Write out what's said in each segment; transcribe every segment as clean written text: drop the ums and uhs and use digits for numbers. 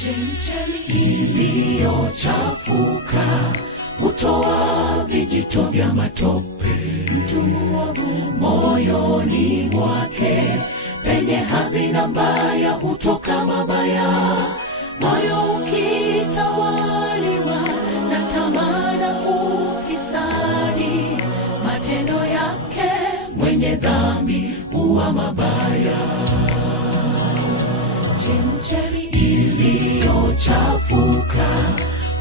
Chemchemi iliyochafuka hutoa vijito vya matope. Mtu mwovu moyoni mwake, penye hazina mbaya hutoka mabaya. Moyo ukitawaliwa na tamaa na ufisadi, matendo yake mwenye dhambi huwa mabaya. Chemchemi iliyochafuka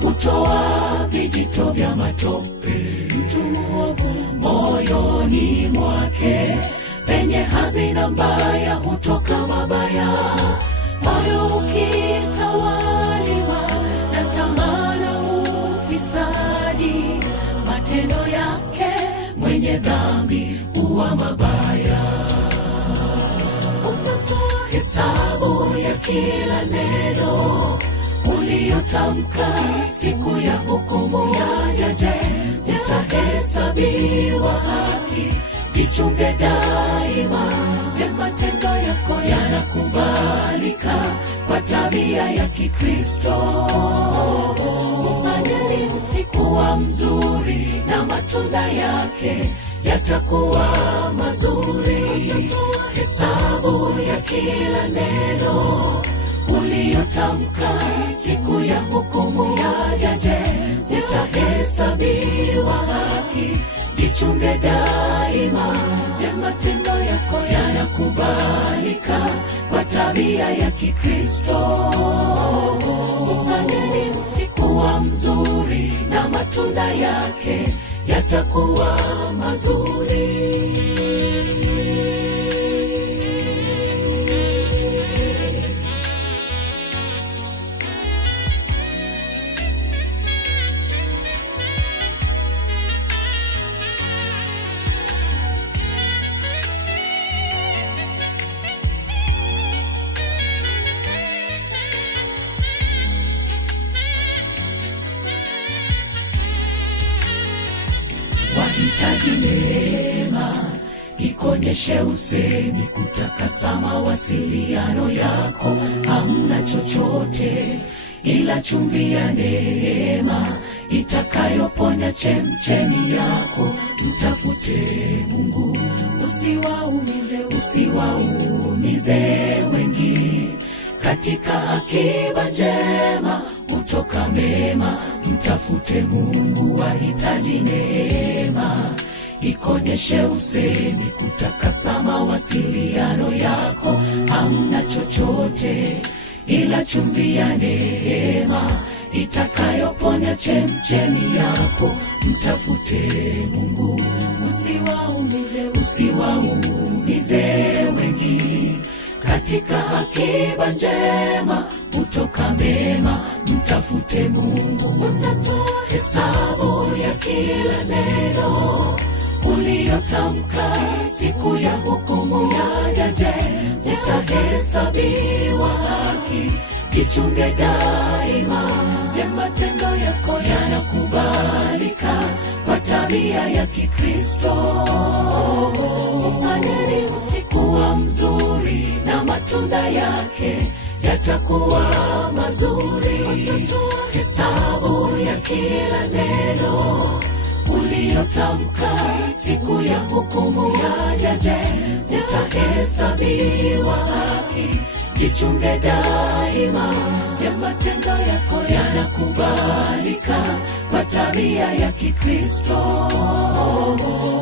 hutoa vijito vya matope. Mtu mwovu moyoni mwake, penye hazina mbaya hutoka mabaya. Moyo ukitawaliwa na tamaa na ufisadi, matendo yake mwenye dhambi huwa mabaya. Utatoa hesabu ya kila neno uliyotamka siku ya hukumu ya je, utahesabiwa haki. Jichunge daima, je, matendo yako yanakubalika kwa tabia ya Kikristo? Ufanye mti kuwa mzuri na matunda yake yatakuwa mazuri. Utatoa hesabu ya kila neno uliyotamka siku ya hukumu ya je, utahesabiwa haki. Jichunge daima, je, matendo yako yanakubalika kwa tabia ya Kikristo? Ufanye mti kuwa mzuri na matunda yake yatakuwa mazuri. Wahitaji neema ikonyeshe usemi, kutakasa mawasiliano yako. Hamna chochote ila chumvi ya neema itakayoponya chemchemi yako. Mtafute Mungu, usiwaumize wengi. Katika akiba njema kutoka mema, mtafute Mungu. Wahitaji neema ikonyeshe usemi, kutakasa mawasiliano yako. Hamna chochote ila chumvi ya neema itakayoponya chemchemi yako. Mtafute Mungu, usiwaumize wengi. Katika akiba njema kutoka mema, mtafute Mungu. Utatoa hesabu ya kila neno uliyotamka siku ya hukumu ya je, utahesabiwa haki. Jichunge daima, je, matendo yako yanakubalika kwa tabia ya Kikristo? Ufanye mti kuwa mzuri na matunda yake yatakuwa mazuri. Utatoa hesabu ya kila neno uliyotamka siku ya hukumu ya je, utahesabiwa haki. Jichunge daima, je, matendo yako yanakubalika kwa tabia ya Kikristo?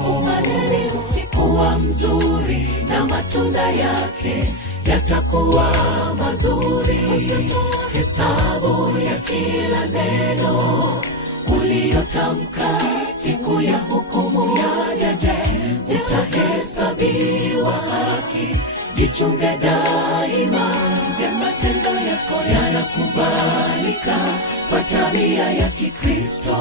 Ufanye mti kuwa mzuri na matunda yake yatakuwa mazuri. Utatoa hesabu ya kila neno uliyotamka siku ya hukumu ya je, utahesabiwa haki. Jichunge daima, je, matendo yako yanakubalika kwa tabia ya Kikristo?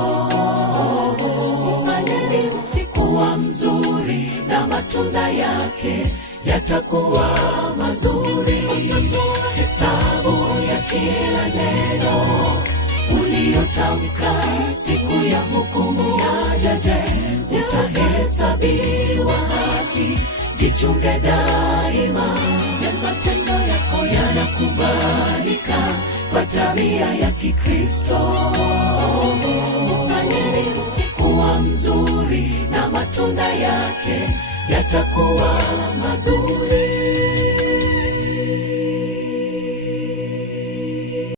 Ufanye mti kuwa mzuri na matunda yake yatakuwa mazuri. Utatoa hesabu ya kila neno uliyotamka siku ya hukumu ya je, utahesabiwa haki. Jichunge daima, je, matendo yako yanakubalika kwa tabia ya Kikristo. Ufanyeni mti kuwa mzuri na matunda yake yatakuwa mazuri.